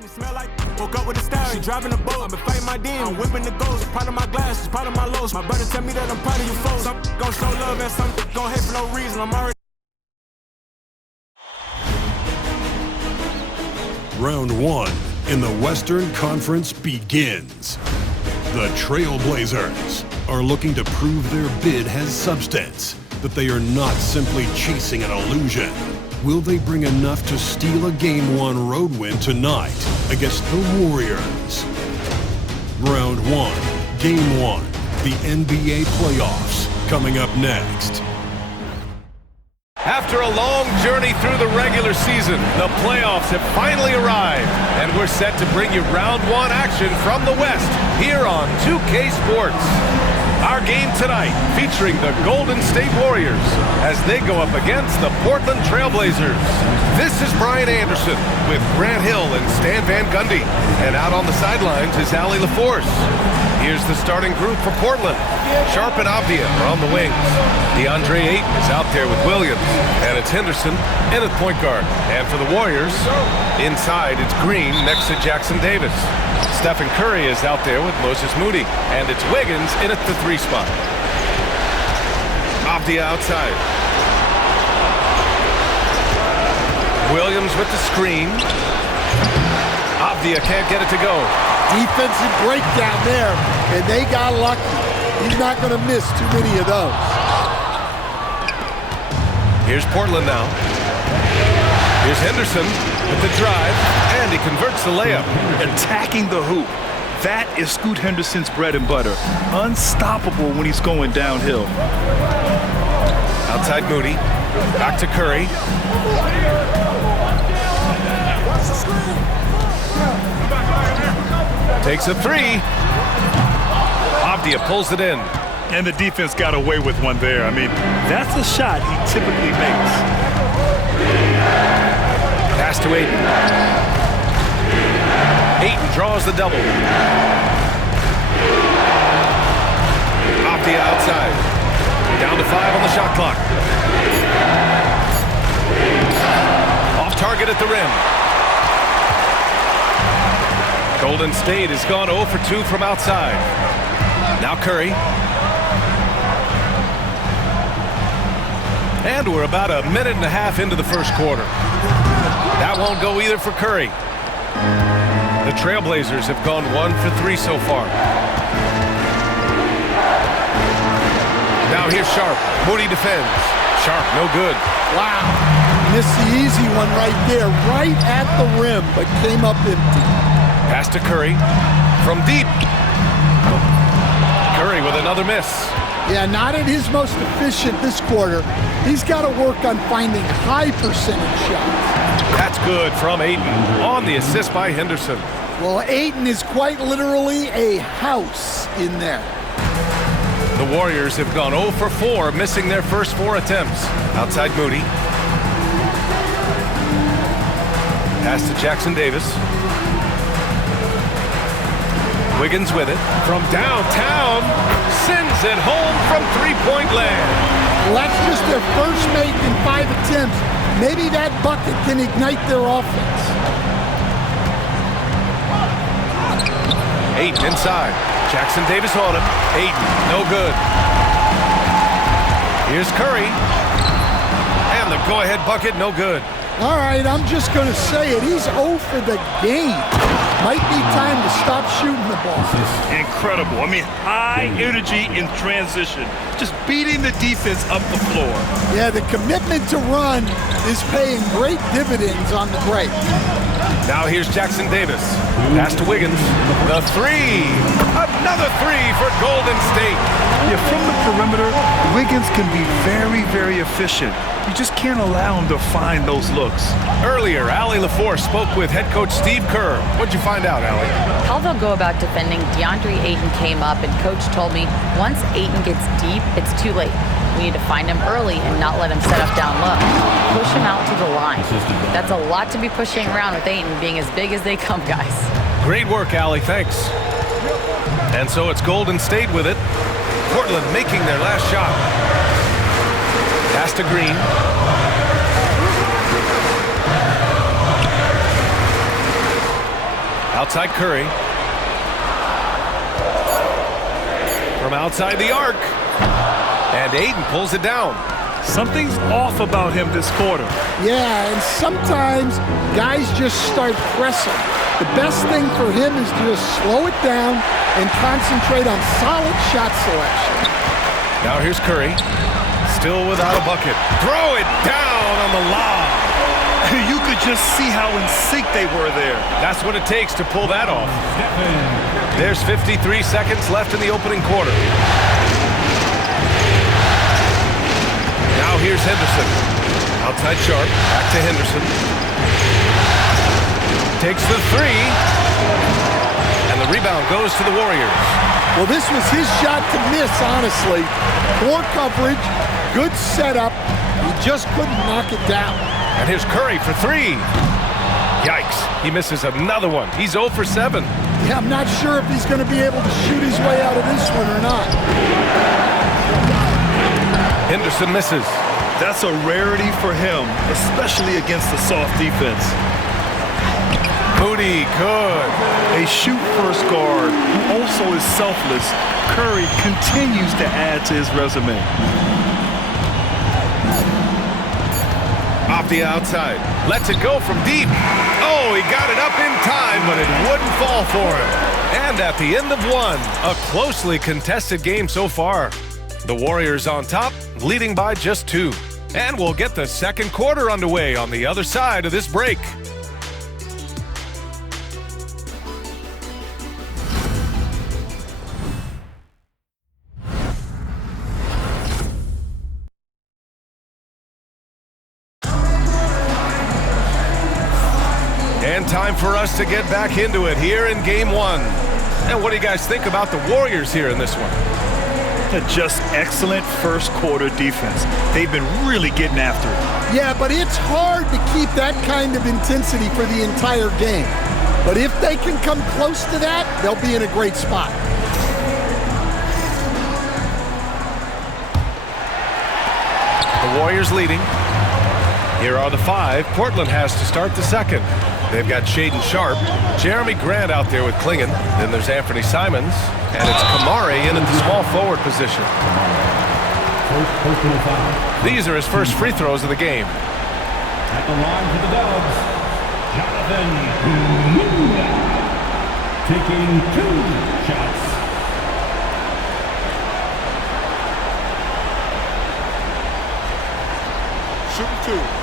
Smell like woke up with a style. She driving a boat. I'm fighting my demon. I'm whipping the ghost. Part of my glasses, part of my lows. My brother tell me that I'm proud of you folks. Some gon' show love and some gon' hate for no reason. I'm already. Round one in the Western Conference begins. The Trailblazers are looking to prove their bid has substance, that they are not simply chasing an illusion. Will they bring enough to steal a Game 1 road win tonight against the Warriors? Round 1, Game 1, the NBA playoffs, coming up next. After a long journey through the regular season, the playoffs have finally arrived, and we're set to bring you round one action from the West here on 2K Sports. Our game tonight featuring the Golden State Warriors as they go up against the Portland Trailblazers. This is Brian Anderson with Grant Hill and Stan Van Gundy, and out on the sidelines is Allie LaForce. Here's the starting group for Portland. Sharp and Avdia are on the wings. DeAndre Ayton is out there with Williams, and it's Henderson in at point guard. And for the Warriors, inside it's Green next to Jackson Davis. Stephen Curry is out there with Moses Moody, and it's Wiggins in at the 3 spot. Avdia outside. Williams with the screen. Avdia can't get it to go. Defensive breakdown there, and they got lucky. He's not going to miss too many of those. Here's Portland now. Here's Henderson with the drive, and he converts the layup. Attacking the hoop. That is Scoot Henderson's bread and butter. Unstoppable when he's going downhill. Outside Moody. Back to Curry. Takes a 3. Avdia pulls it in. And the defense got away with one there. I mean, that's a shot he typically makes. Pass to Ayton. Ayton draws the double. Avdia outside. Down to 5 on the shot clock. Off target at the rim. Golden State has gone 0 for 2 from outside. Now Curry. And we're about a minute and a half into the first quarter. That won't go either for Curry. The Trailblazers have gone 1 for 3 so far. Now here's Sharp. Moody defends. Sharp, no good. Wow. Missed the easy one right there, right at the rim, but came up empty. Pass to Curry from deep. Curry with another miss. Yeah, not at his most efficient this quarter. He's got to work on finding high percentage shots. That's good from Ayton on the assist by Henderson. Well, Ayton is quite literally a house in there. The Warriors have gone 0 for 4, missing their first 4 attempts. Outside Moody. Pass to Jackson Davis. Wiggins with it from downtown, sends it home from 3-point land. Well, that's just their first make in 5 attempts. Maybe that bucket can ignite their offense. Ayton inside. Jackson Davis on him. Ayton, no good. Here's Curry. And the go-ahead bucket, no good. All right, I'm just going to say it. He's 0 for the game. Might be time to stop shooting the ball. Incredible. I mean, high energy in transition. Just beating the defense up the floor. Yeah, the commitment to run is paying great dividends on the break. Now here's Jackson Davis. Pass to Wiggins. The 3. Another 3 for Golden State. Yeah, from the perimeter, Wiggins can be very, very efficient. You just can't allow him to find those looks. Earlier, Allie LaForce spoke with head coach Steve Kerr. What'd you find out, Allie? How they'll go about defending. DeAndre Ayton came up, and coach told me once Ayton gets deep, it's too late. We need to find him early and not let him set up down low. Push him out to the line. That's a lot to be pushing around with Ayton being as big as they come, guys. Great work, Allie. Thanks. And so it's Golden State with it. Portland making their last shot. Pass to Green. outside Curry. From outside the arc. And Ayton pulls it down. Something's off about him this quarter. Yeah, and sometimes guys just start pressing. The best thing for him is to just slow it down and concentrate on solid shot selection. Now here's Curry. Still without a bucket. Throw it down on the lob. You could just see how in sync they were there. That's what it takes to pull that off. There's 53 seconds left in the opening quarter. Now here's Henderson. Outside Sharp. Back to Henderson. Takes the three. And the rebound goes to the Warriors. Well, this was his shot to miss, honestly. Poor coverage, good setup. He just couldn't knock it down. And here's Curry for three. Yikes, he misses another one. He's 0 for 7. Yeah, I'm not sure if he's going to be able to shoot his way out of this one or not. Henderson misses. That's a rarity for him, especially against the soft defense. Moody, good. A shoot-first guard who also is selfless, Curry continues to add to his resume. Off the outside. Lets it go from deep. Oh, he got it up in time, but it wouldn't fall for him. And at the end of one, a closely contested game so far. The Warriors on top, leading by just 2. And we'll get the second quarter underway on the other side of this break. And time for us to get back into it here in Game 1. And what do you guys think about the Warriors here in this one? Just excellent first quarter defense. They've been really getting after it. Yeah, but it's hard to keep that kind of intensity for the entire game. But if they can come close to that, they'll be in a great spot. The Warriors leading. Here are the 5. Portland has to start the second. They've got Shaedon Sharpe, Jeremy Grant out there with Klingon. Then there's Anthony Simons, and it's Kamari in at the small forward position. These are his first free throws of the game. At the line for the Dubs, Jonathan Kuminga, taking 2 shots. Shooting 2.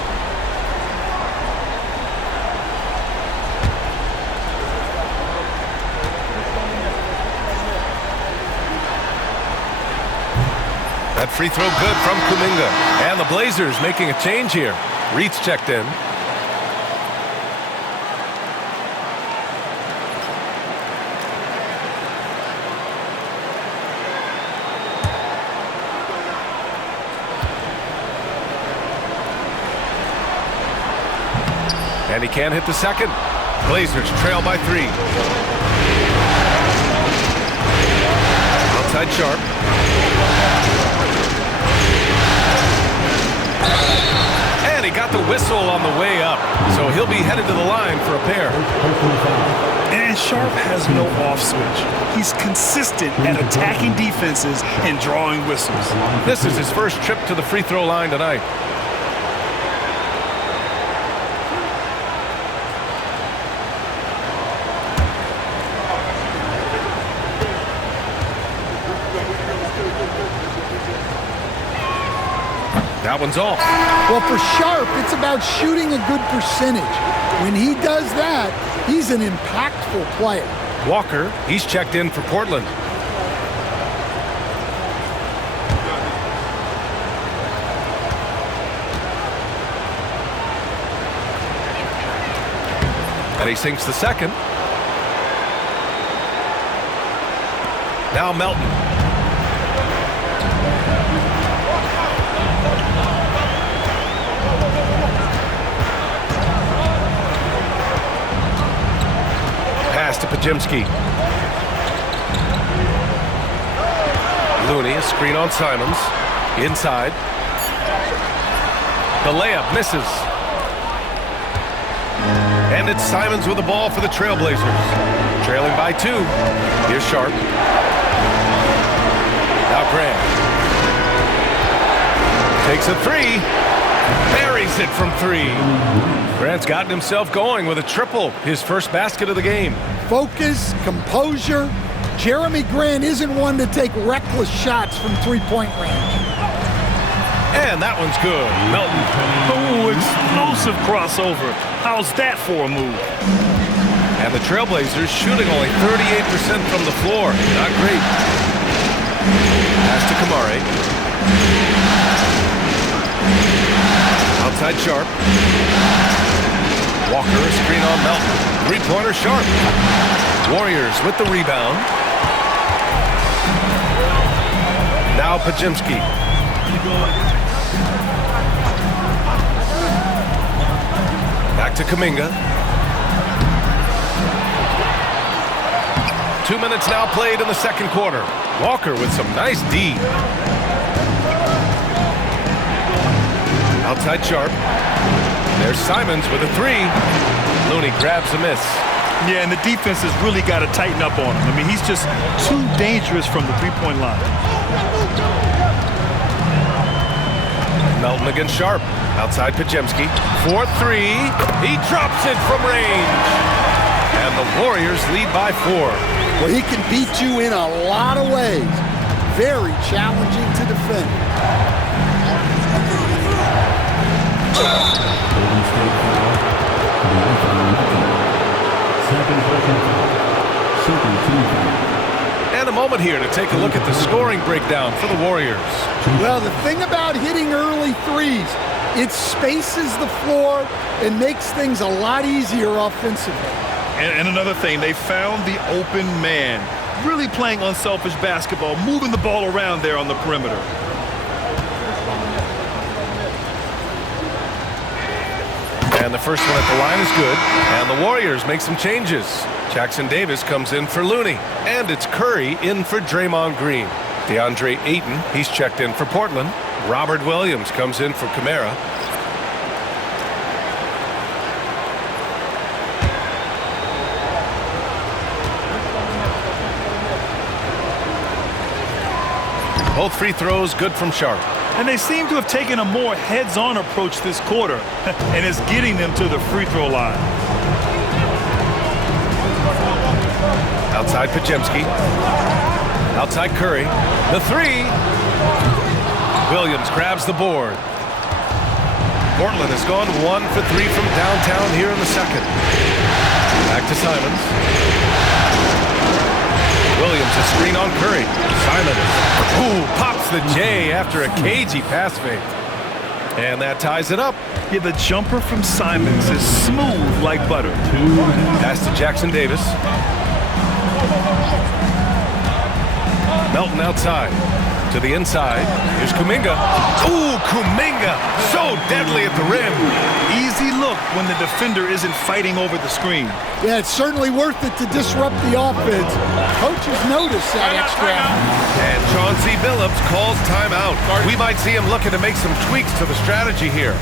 That free throw good from Kuminga. And the Blazers making a change here. Reed's checked in. And he can't hit the second. Blazers trail by 3. Outside Sharpe. And he got the whistle on the way up, so he'll be headed to the line for a pair. And Sharpe has no off switch. He's consistent at attacking defenses and drawing whistles. This is his first trip to the free throw line tonight. That one's off. Well, for Sharpe, it's about shooting a good percentage. When he does that, he's an impactful player. Walker, he's checked in for Portland. And he sinks the second. Now Melton. To Pajemski. Looney, a screen on Simons. Inside. The layup misses. And it's Simons with the ball for the Trailblazers. Trailing by 2. Here's Sharp. Now Grant. Takes a 3. Buries it from 3. Grant's gotten himself going with a triple. His first basket of the game. Focus, composure. Jeremy Grant isn't one to take reckless shots from three-point range. And that one's good. Melton. Oh, explosive crossover. How's that for a move? And the Trailblazers shooting only 38% from the floor. Not great. Pass to Kamare. Outside Sharp. Walker, a screen on Melton. Three-pointer Sharp. Warriors with the rebound. Now Pajimski. Back to Kuminga. 2 minutes now played in the second quarter. Walker with some nice D. Outside Sharp. There's Simons with a 3. Looney grabs a miss. Yeah, and the defense has really got to tighten up on him. I mean, he's just too dangerous from the three-point line. Melton against Sharp. Outside Pajemski. 4-3. He drops it from range. And the Warriors lead by 4. Well, he can beat you in a lot of ways. Very challenging to defend. And a moment here to take a look at the scoring breakdown for the Warriors. Well, the thing about hitting early threes, it spaces the floor and makes things a lot easier offensively. And another thing, they found the open man. Really playing unselfish basketball, moving the ball around there on the perimeter. And the first one at the line is good. And the Warriors make some changes. Jackson Davis comes in for Looney. And it's Curry in for Draymond Green. DeAndre Ayton, he's checked in for Portland. Robert Williams comes in for Kamara. Both free throws good from Sharp. And they seem to have taken a more heads-on approach this quarter, and it's getting them to the free throw line. Outside Pajemski. Outside Curry. The 3. Williams grabs the board. Portland has gone 1 for 3 from downtown here in the second. Back to Simons. Williams a screen on Curry. Simons. Ooh, pops the J after a cagey pass fake. And that ties it up. Yeah, the jumper from Simons is smooth like butter. Pass to Jackson Davis. Melton outside. To the inside. Here's Kuminga. Ooh, Kuminga. So deadly at the rim. Easy look when the defender isn't fighting over the screen. Yeah, it's certainly worth it to disrupt the offense. Coaches notice that extra. And Chauncey Billups calls timeout. We might see him looking to make some tweaks to the strategy here.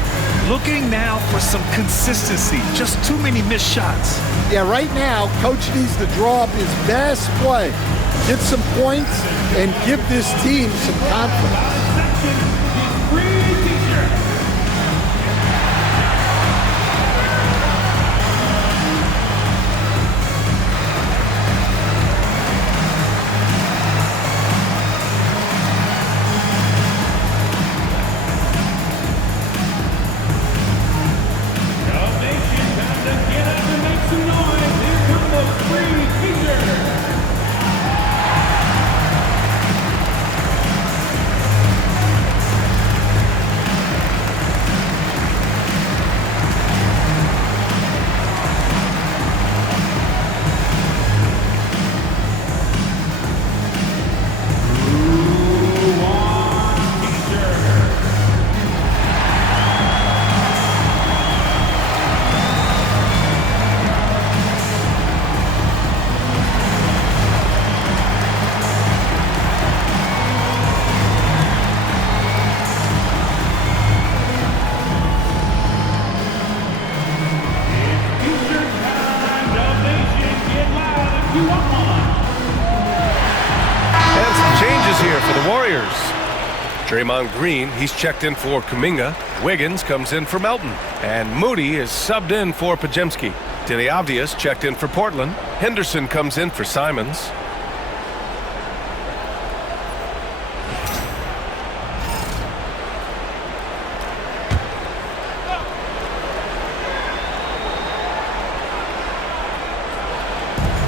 Looking now for some consistency. Just too many missed shots. Yeah, right now, Coach needs to draw up his best play. Get some points and give this team some confidence. Warriors. Draymond Green, he's checked in for Kuminga. Wiggins comes in for Melton. And Moody is subbed in for Podziemski. Deni Avdija's checked in for Portland. Henderson comes in for Simons.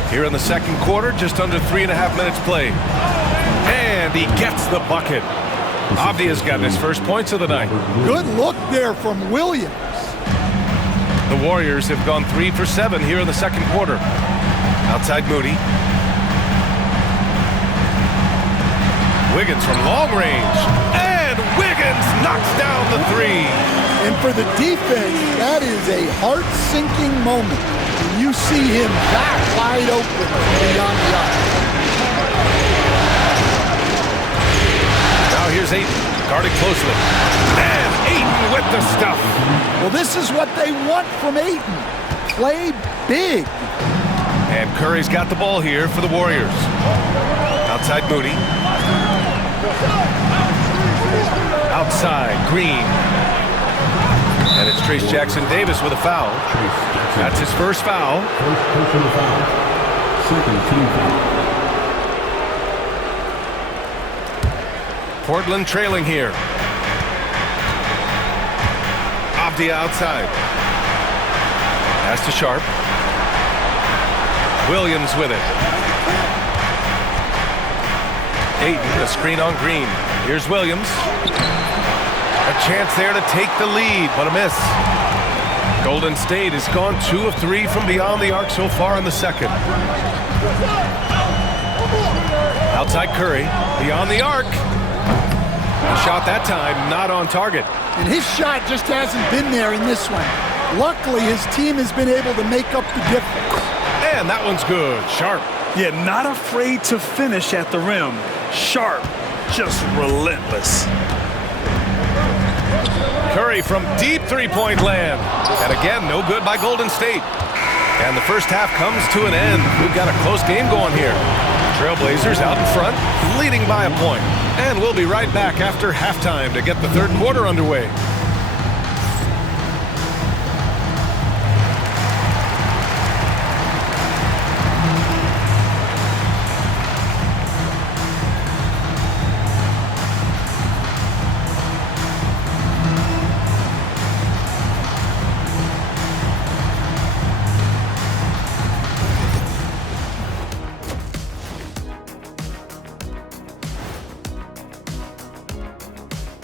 Here in the second quarter, just under 3.5 minutes played. And he gets the bucket. Avdija's gotten his first points of the night. Good look there from Williams. The Warriors have gone 3 for 7 here in the second quarter. Outside Moody. Wiggins from long range. And Wiggins knocks down the three. And for the defense, that is a heart-sinking moment. You see him back wide open beyond the arc. Now here's Ayton, guarded closely. And Ayton with the stuff. Well, this is what they want from Ayton. Play big. And Curry's got the ball here for the Warriors. Outside Moody. Outside Green. And it's Trayce Jackson-Davis with a foul. That's his first foul. First personal foul. Second team foul. Portland trailing here. Avdija outside. Pass to Sharp. Williams with it. Ayton, a screen on Green. Here's Williams. A chance there to take the lead, but a miss. Golden State has gone 2 of 3 from beyond the arc so far in the second. Outside Curry, beyond the arc. A shot that time, not on target. And his shot just hasn't been there in this one. Luckily, his team has been able to make up the difference. And that one's good. Sharp. Yeah, not afraid to finish at the rim. Sharp, just relentless. Curry from deep three-point land. And again, no good by Golden State. And the first half comes to an end. We've got a close game going here. Trailblazers out in front, leading by a point. And we'll be right back after halftime to get the third quarter underway.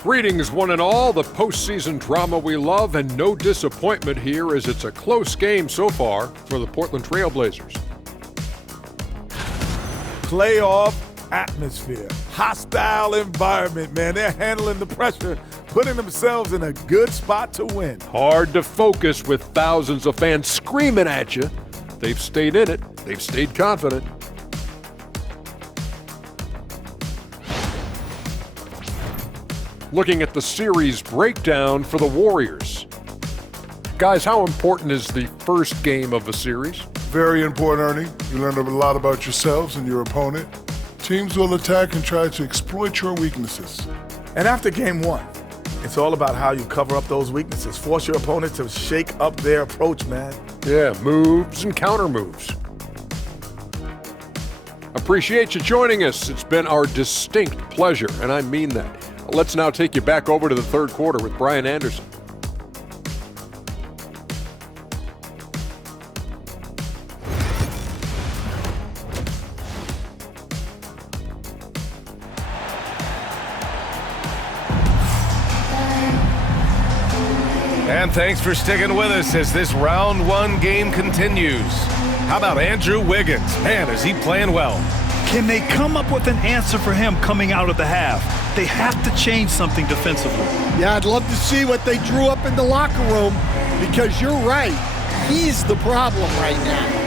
Greetings, one and all. The postseason drama we love, and no disappointment here as it's a close game so far for the Portland Trailblazers. Playoff atmosphere, hostile environment, man. They're handling the pressure, putting themselves in a good spot to win. Hard to focus with thousands of fans screaming at you. They've stayed in it. They've stayed confident. Looking at the series breakdown for the Warriors. Guys, how important is the first game of a series? Very important, Ernie. You learn a lot about yourselves and your opponent. Teams will attack and try to exploit your weaknesses. And after game one, it's all about how you cover up those weaknesses. Force your opponent to shake up their approach, man. Yeah, moves and counter moves. Appreciate you joining us. It's been our distinct pleasure, and I mean that. Let's now take you back over to the third quarter with Brian Anderson. And thanks for sticking with us as this round one game continues. How about Andrew Wiggins? Man, is he playing well. Can they come up with an answer for him coming out of the half? They have to change something defensively. Yeah, I'd love to see what they drew up in the locker room, because you're right. He's the problem right now.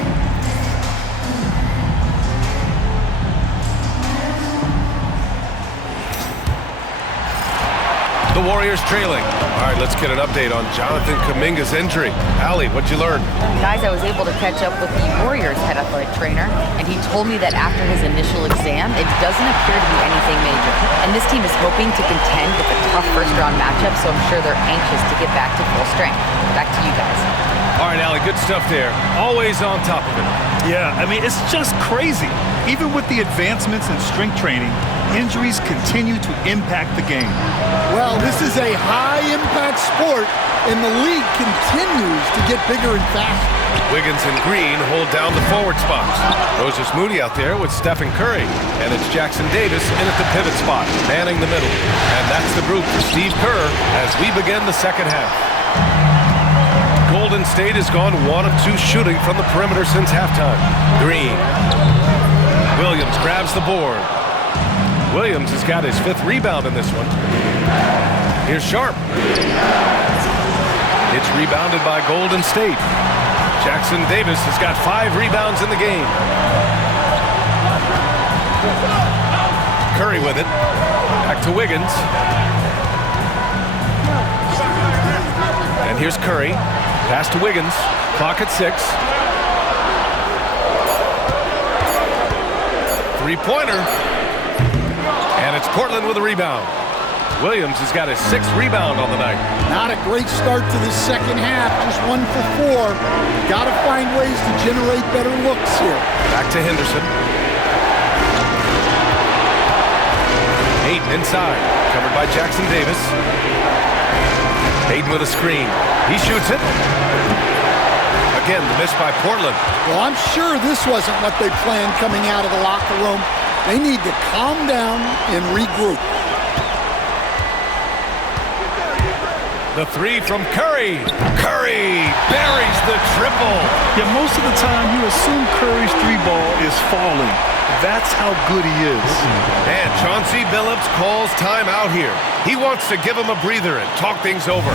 The Warriors trailing. All right, let's get an update on Jonathan Kuminga's injury. Allie, what'd you learn? Guys, I was able to catch up with the Warriors head athletic trainer, and he told me that after his initial exam, it doesn't appear to be anything major. And this team is hoping to contend with a tough first-round matchup, so I'm sure they're anxious to get back to full strength. Back to you guys. All right, Allie, good stuff there. Always on top of it. Yeah, I mean, it's just crazy. Even with the advancements in strength training, injuries continue to impact the game. Well, this is a high-impact sport, and the league continues to get bigger and faster. Wiggins and Green hold down the forward spots. Moses Moody out there with Stephen Curry. And it's Jackson Davis in at the pivot spot, manning the middle. And that's the group for Steve Kerr as we begin the second half. Golden State has gone 1 of 2 shooting from the perimeter since halftime. Green. Williams grabs the board. Williams has got his 5th rebound in this one. Here's Sharp. It's rebounded by Golden State. Jackson Davis has got 5 rebounds in the game. Curry with it. Back to Wiggins. And here's Curry. Pass to Wiggins. Clock at 6. Three-pointer. And it's Portland with a rebound. Williams has got his 6th rebound on the night. Not a great start to the second half. Just 1 for 4. Got to find ways to generate better looks here. Back to Henderson. Ayton inside. Covered by Jackson Davis. Ayton with a screen. He shoots it. Again, the miss by Portland. Well, I'm sure this wasn't what they planned coming out of the locker room. They need to calm down and regroup. The 3 from Curry. Curry buries the triple. Yeah, most of the time you assume Curry's 3-ball is falling. That's how good he is. And Chauncey Billups calls time out here. He wants to give him a breather and talk things over.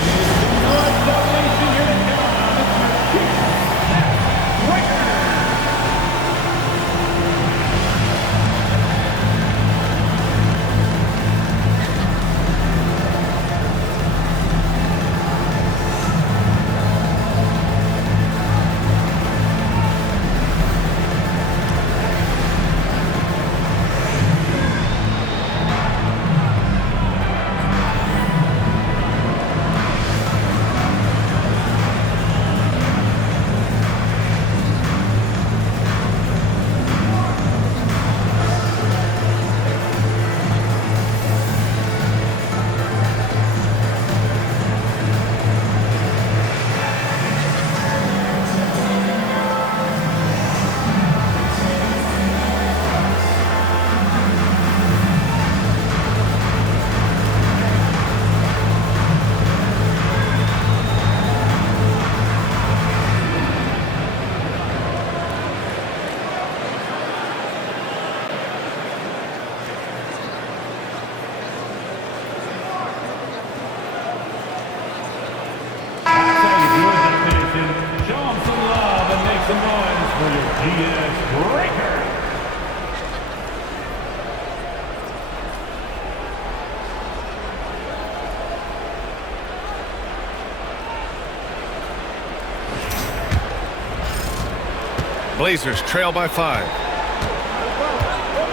Blazers trail by 5.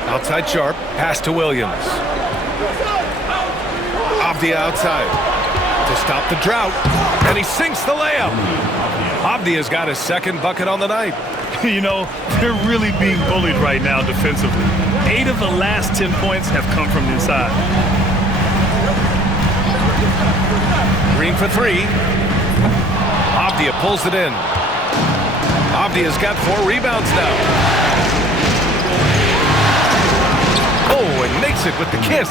Outside Sharp, pass to Williams. Avdia outside to stop the drought, and he sinks the layup. Avdia's got his 2nd bucket on the night. You know, they're really being bullied right now defensively. 8 of the last 10 points have come from inside. Green for 3. Avdia pulls it in. Avdia's got 4 rebounds now. Oh, and makes it with the kiss.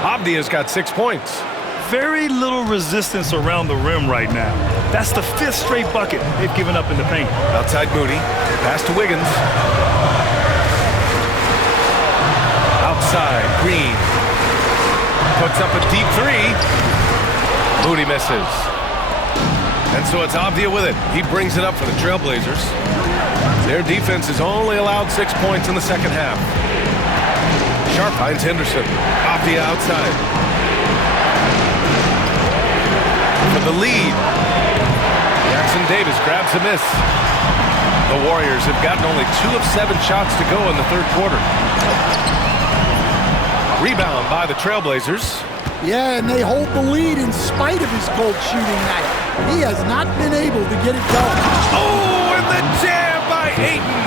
Avdia's got 6 points. Very little resistance around the rim right now. That's the 5th straight bucket they've given up in the paint. Outside Moody. Pass to Wiggins. Outside, Green. Puts up a deep 3. Moody misses. And so it's Avdia with it. He brings it up for the Trailblazers. Their defense has only allowed 6 points in the second half. Sharp finds Henderson. Avdia outside. for the lead. Jackson Davis grabs a miss. The Warriors have gotten only 2 of 7 shots to go in the third quarter. Rebound by the Trailblazers. Yeah, and they hold the lead in spite of his cold shooting night. He has not been able to get it going. Oh, and the jam by Ayton.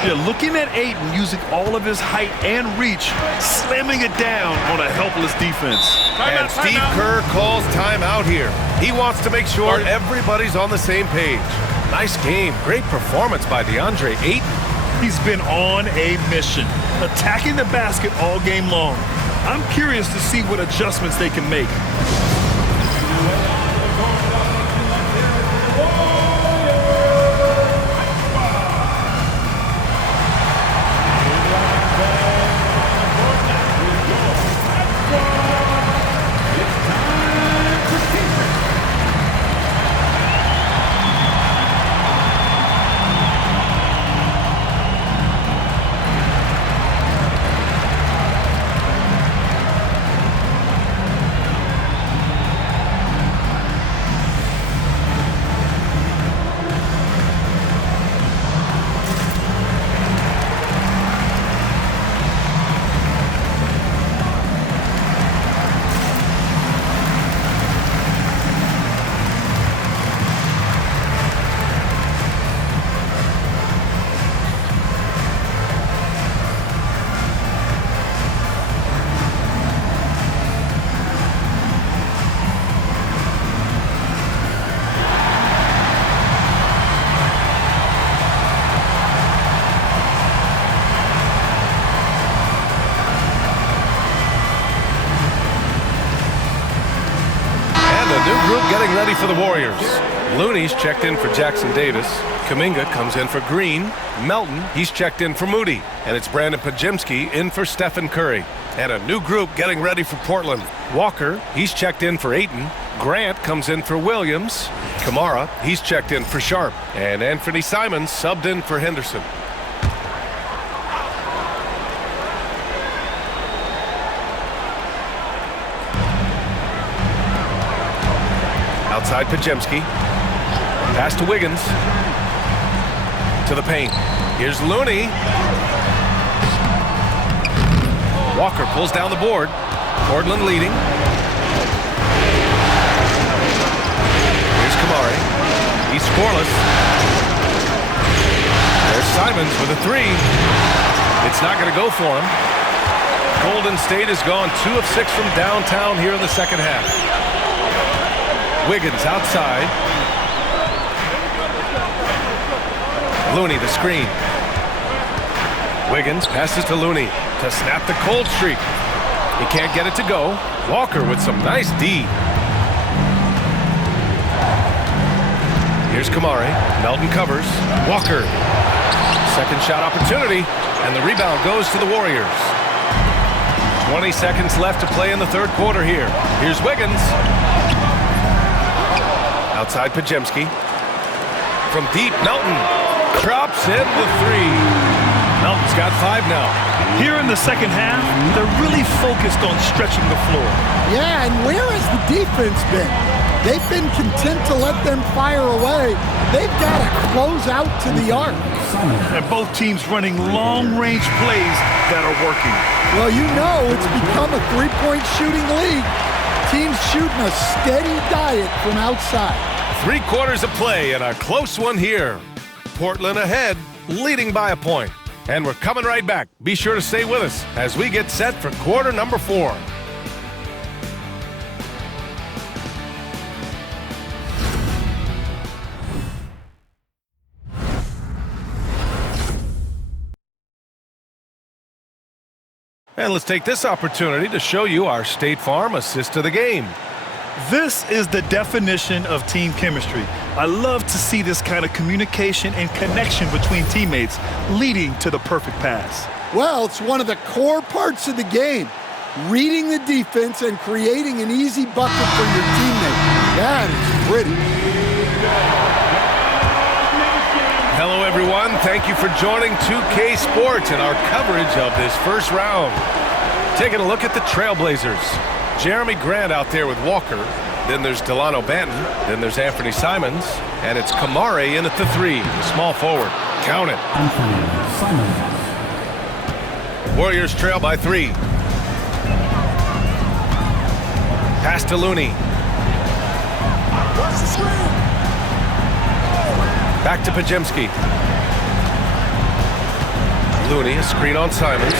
Yeah, looking at Ayton using all of his height and reach, slamming it down on a helpless defense. And Steve Kerr calls timeout here. He wants to make sure everybody's on the same page. Nice game. Great performance by DeAndre Ayton. He's been on a mission, attacking the basket all game long. I'm curious to see what adjustments they can make. Getting ready for the Warriors. Looney's checked in for Jackson Davis. Kuminga comes in for Green. Melton, he's checked in for Moody. And it's Brandon Podziemski in for Stephen Curry. And a new group getting ready for Portland. Walker, he's checked in for Ayton. Grant comes in for Williams. Kamara, he's checked in for Sharp. And Anthony Simons subbed in for Henderson. Outside Podziemski. Pass to Wiggins. To the paint. Here's Looney. Walker pulls down the board. Portland leading. Here's Kamari. He's scoreless. There's Simons with a 3. It's not going to go for him. Golden State has gone 2 of 6 from downtown here in the second half. Wiggins outside. Looney the screen. Wiggins passes to Looney to snap the cold streak. He can't get it to go. Walker with some nice D. Here's Kamari. Melton covers. Walker. Second shot opportunity. And the rebound goes to the Warriors. 20 seconds left to play in the third quarter here. Here's Wiggins. Outside Podziemski. From deep, Melton drops in the 3. Melton's got 5 now. Here in the second half, they're really focused on stretching the floor. Yeah, and where has the defense been? They've been content to let them fire away. They've got to close out to the arc. And both teams running long-range plays that are working. Well, you know it's become a three-point shooting league. Teams shooting a steady diet from outside. 3 quarters of play and a close one here. Portland ahead, leading by a point. And we're coming right back. Be sure to stay with us as we get set for quarter number 4. And let's take this opportunity to show you our State Farm assist to the game. This is the definition of team chemistry. I love to see this kind of communication and connection between teammates leading to the perfect pass. Well, it's one of the core parts of the game. Reading the defense and creating an easy bucket for your teammate. That is pretty. Hello, everyone. Thank you for joining 2K Sports and our coverage of this first round. Taking a look at the Trailblazers. Jeremy Grant out there with Walker. Then there's Delano Banton. Then there's Anthony Simons. And it's Kamare in at the 3, the small forward. Count it. Warriors trail by 3. Pass to Looney. Back to Podziemski. Looney, a screen on Simons.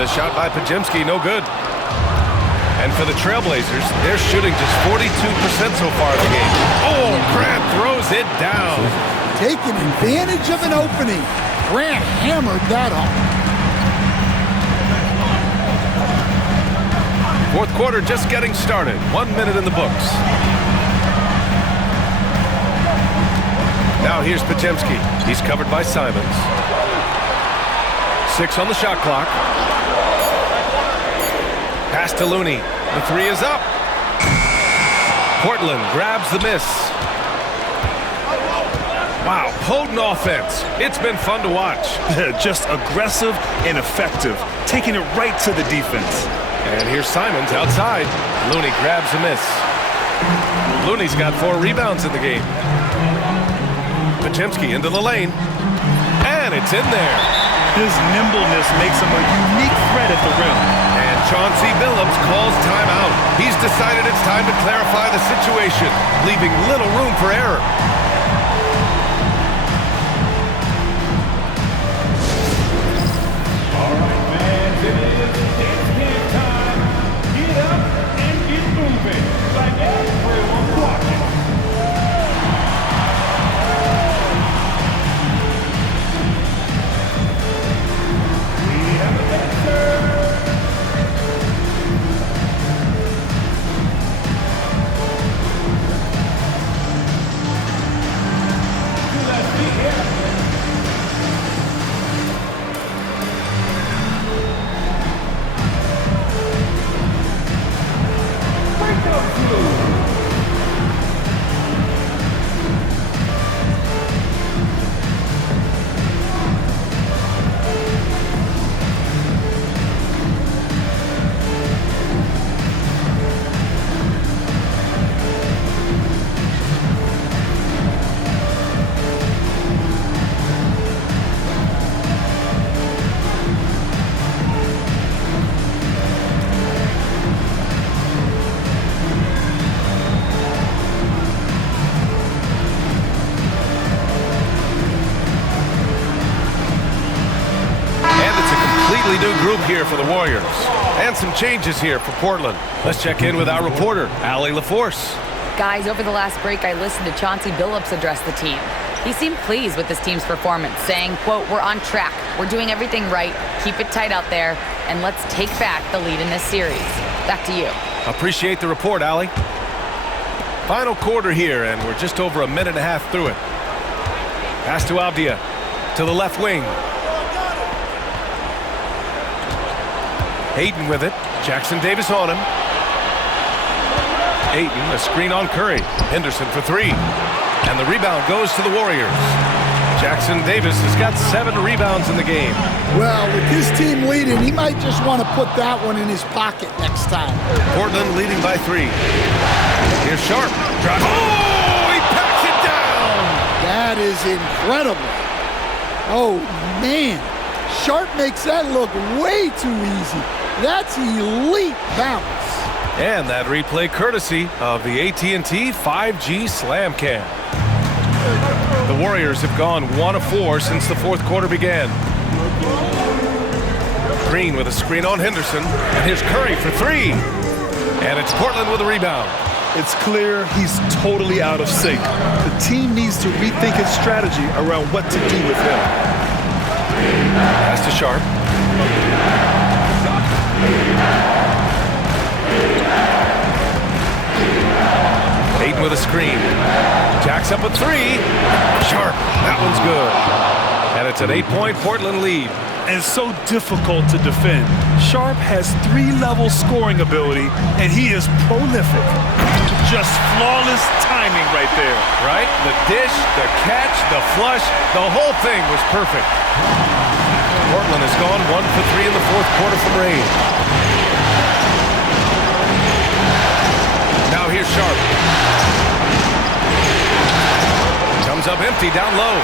The shot by Podziemski, no good. And for the Trailblazers, they're shooting just 42% so far in the game. Oh, Grant throws it down. Taking advantage of an opening. Grant hammered that home. Fourth quarter just getting started. 1 minute in the books. Now here's Podziemski. He's covered by Simons. 6 on the shot clock. Pass to Looney. The 3 is up. Portland grabs the miss. Wow, potent offense. It's been fun to watch. Just aggressive and effective, taking it right to the defense. And here's Simons outside. Looney grabs a miss. Looney's got 4 rebounds in the game. Podziemski into the lane. And it's in there. His nimbleness makes him a unique threat at the rim. And Chauncey Billups calls timeout. He's decided it's time to clarify the situation, leaving little room for error. All right, fans, it is dance game time. Get up and get moving. Like everyone watching. New group here for the Warriors. And some changes here for Portland. Let's check in with our reporter, Allie LaForce. Guys, over the last break, I listened to Chauncey Billups address the team. He seemed pleased with his team's performance, saying, quote, "We're on track. We're doing everything right. Keep it tight out there, and let's take back the lead in this series." Back to you. Appreciate the report, Allie. Final quarter here, and we're just over a minute and a half through it. Pass to Avdia, to the left wing. Ayton with it. Jackson Davis on him. Ayton, a screen on Curry. Henderson for 3. And the rebound goes to the Warriors. Jackson Davis has got 7 rebounds in the game. Well, with his team leading, he might just want to put that one in his pocket next time. Portland leading by 3. Here's Sharp. Oh, he packs it down! That is incredible. Oh, man. Sharp makes that look way too easy. That's elite bounce. And that replay courtesy of the AT&T 5G Slam Cam. The Warriors have gone 1 of 4 since the fourth quarter began. Green with a screen on Henderson. And here's Curry for 3. And it's Portland with a rebound. It's clear he's totally out of sync. The team needs to rethink its strategy around what to do with him. Pass to Sharp. Ayton with a screen. Jacks up a 3. Sharp. That one's good. And it's an 8-point Portland lead. And so difficult to defend. Sharp has 3-level scoring ability, and he is prolific. Just flawless timing right there. Right? The dish, the catch, the flush, the whole thing was perfect. Portland has gone 1 for 3 in the fourth quarter from range. Now here's Sharp. Comes up empty down low.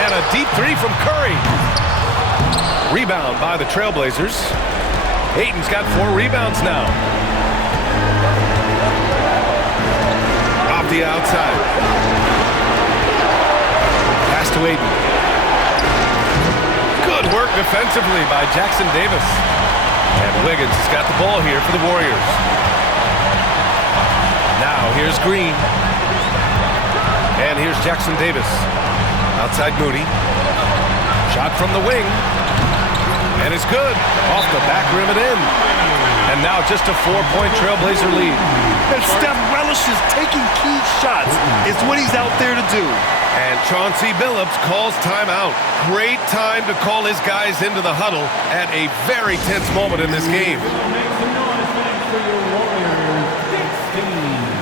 And a deep three from Curry. Rebound by the Trailblazers. Ayton's got 4 rebounds now. Off the outside. Pass to Ayton. Good work defensively by Jackson Davis. And Wiggins has got the ball here for the Warriors. Now here's Green. And here's Jackson Davis. Outside Moody. Shot from the wing. And it's good. Off the back rim and in. And now just a 4-point Trailblazer lead. And Steph relishes taking key shots. It's what he's out there to do. And Chauncey Billups calls timeout. Great time to call his guys into the huddle at a very tense moment in this game. Make some noise, thanks for your Warriors 16.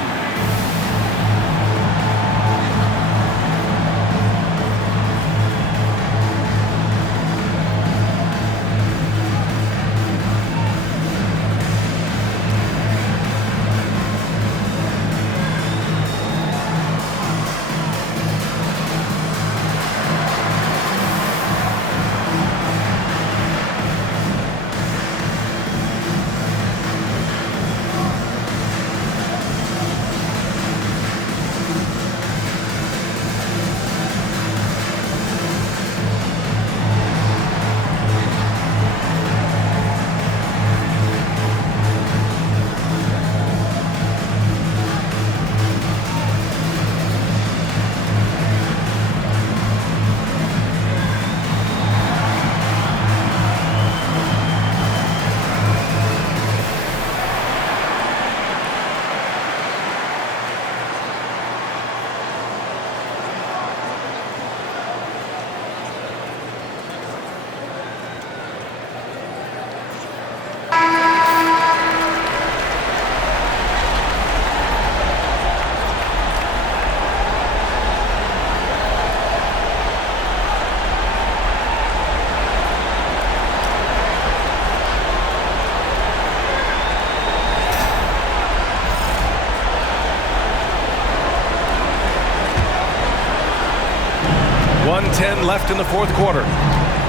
Left in the fourth quarter.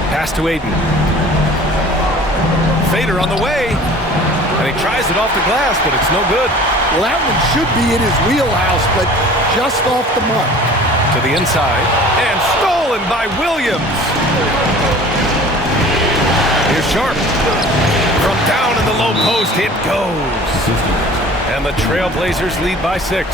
Pass to Ayton. Fader on the way. And he tries it off the glass, but it's no good. Well, that one should be in his wheelhouse, but just off the mark. To the inside. And stolen by Williams. Here's Sharp. From down in the low post, it goes. And the Trailblazers lead by 6.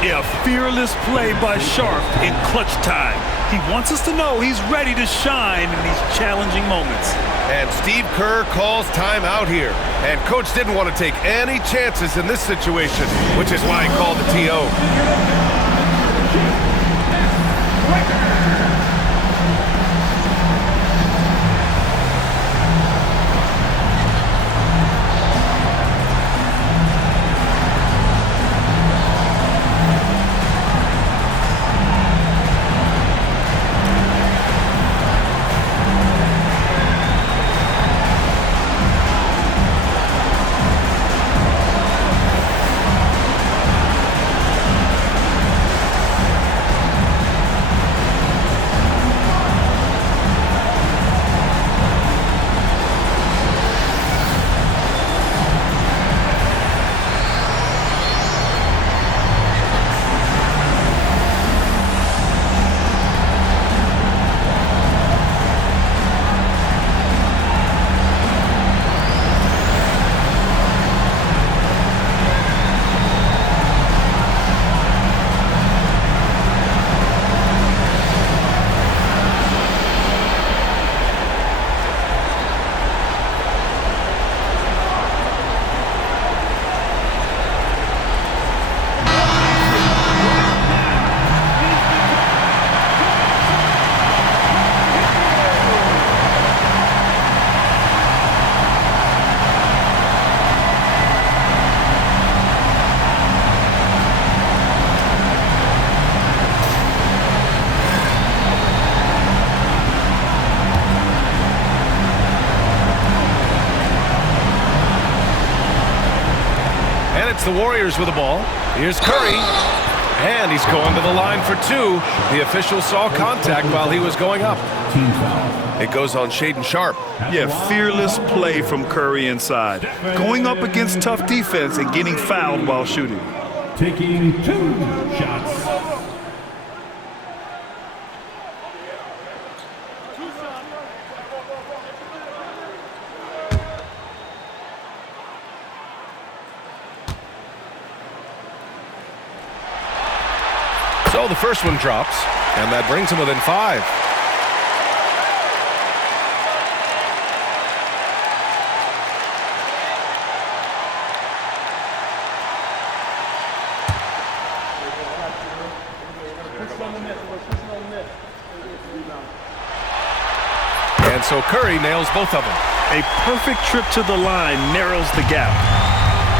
Yeah, fearless play by Sharp in clutch time. He wants us to know he's ready to shine in these challenging moments. And Steve Kerr calls timeout here. And Coach didn't want to take any chances in this situation, which is why he called the TO. the Warriors with the ball. Here's Curry. And he's going to the line for two. The official saw contact while he was going up. Team foul. It goes on Shaedon Sharpe. Yeah, fearless play from Curry inside. Going up against tough defense and getting fouled while shooting. Taking 2 shots. So the first one drops, and that brings him within 5. And so Curry nails both of them. A perfect trip to the line narrows the gap.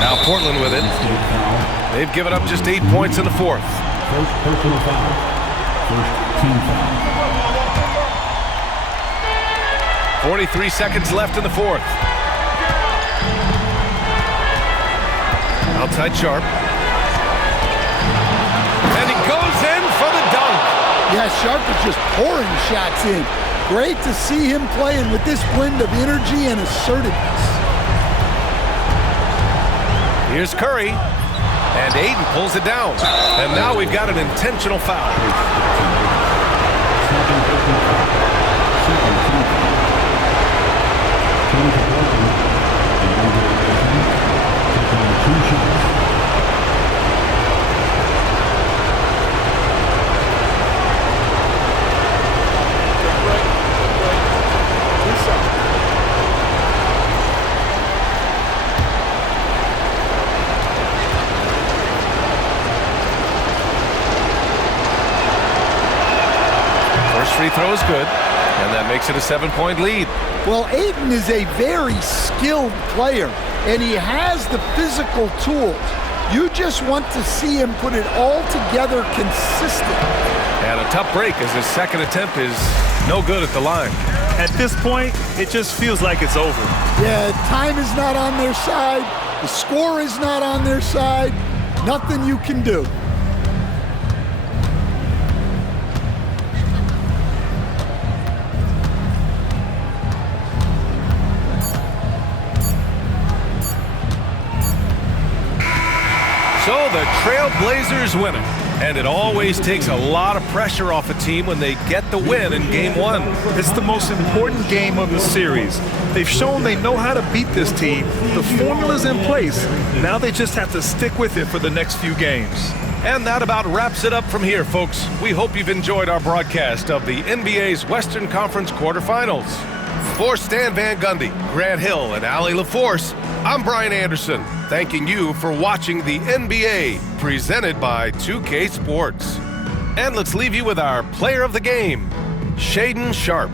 Now Portland with it. They've given up just 8 points in the fourth. First personal foul. First team foul. 43 seconds left in the fourth. Outside Sharpe. And he goes in for the dunk. Yeah, Sharpe is just pouring shots in. Great to see him playing with this blend of energy and assertiveness. Here's Curry. And Ayton pulls it down. And now we've got an intentional foul. Free throw is good, and that makes it a 7-point lead. Well, Ayton is a very skilled player, and he has the physical tools. You just want to see him put it all together consistent. And a tough break as his second attempt is no good at the line. At this point, it just feels like it's over. Yeah, time is not on their side. The score is not on their side. Nothing you can do. So the Trailblazers win it. And it always takes a lot of pressure off a team when they get the win in Game 1. It's the most important game of the series. They've shown they know how to beat this team. The formula's in place. Now they just have to stick with it for the next few games. And that about wraps it up from here, folks. We hope you've enjoyed our broadcast of the NBA's Western Conference quarterfinals. For Stan Van Gundy, Grant Hill, and Allie LaForce, I'm Brian Anderson, thanking you for watching the NBA, presented by 2K Sports. And let's leave you with our player of the game, Shaedon Sharpe.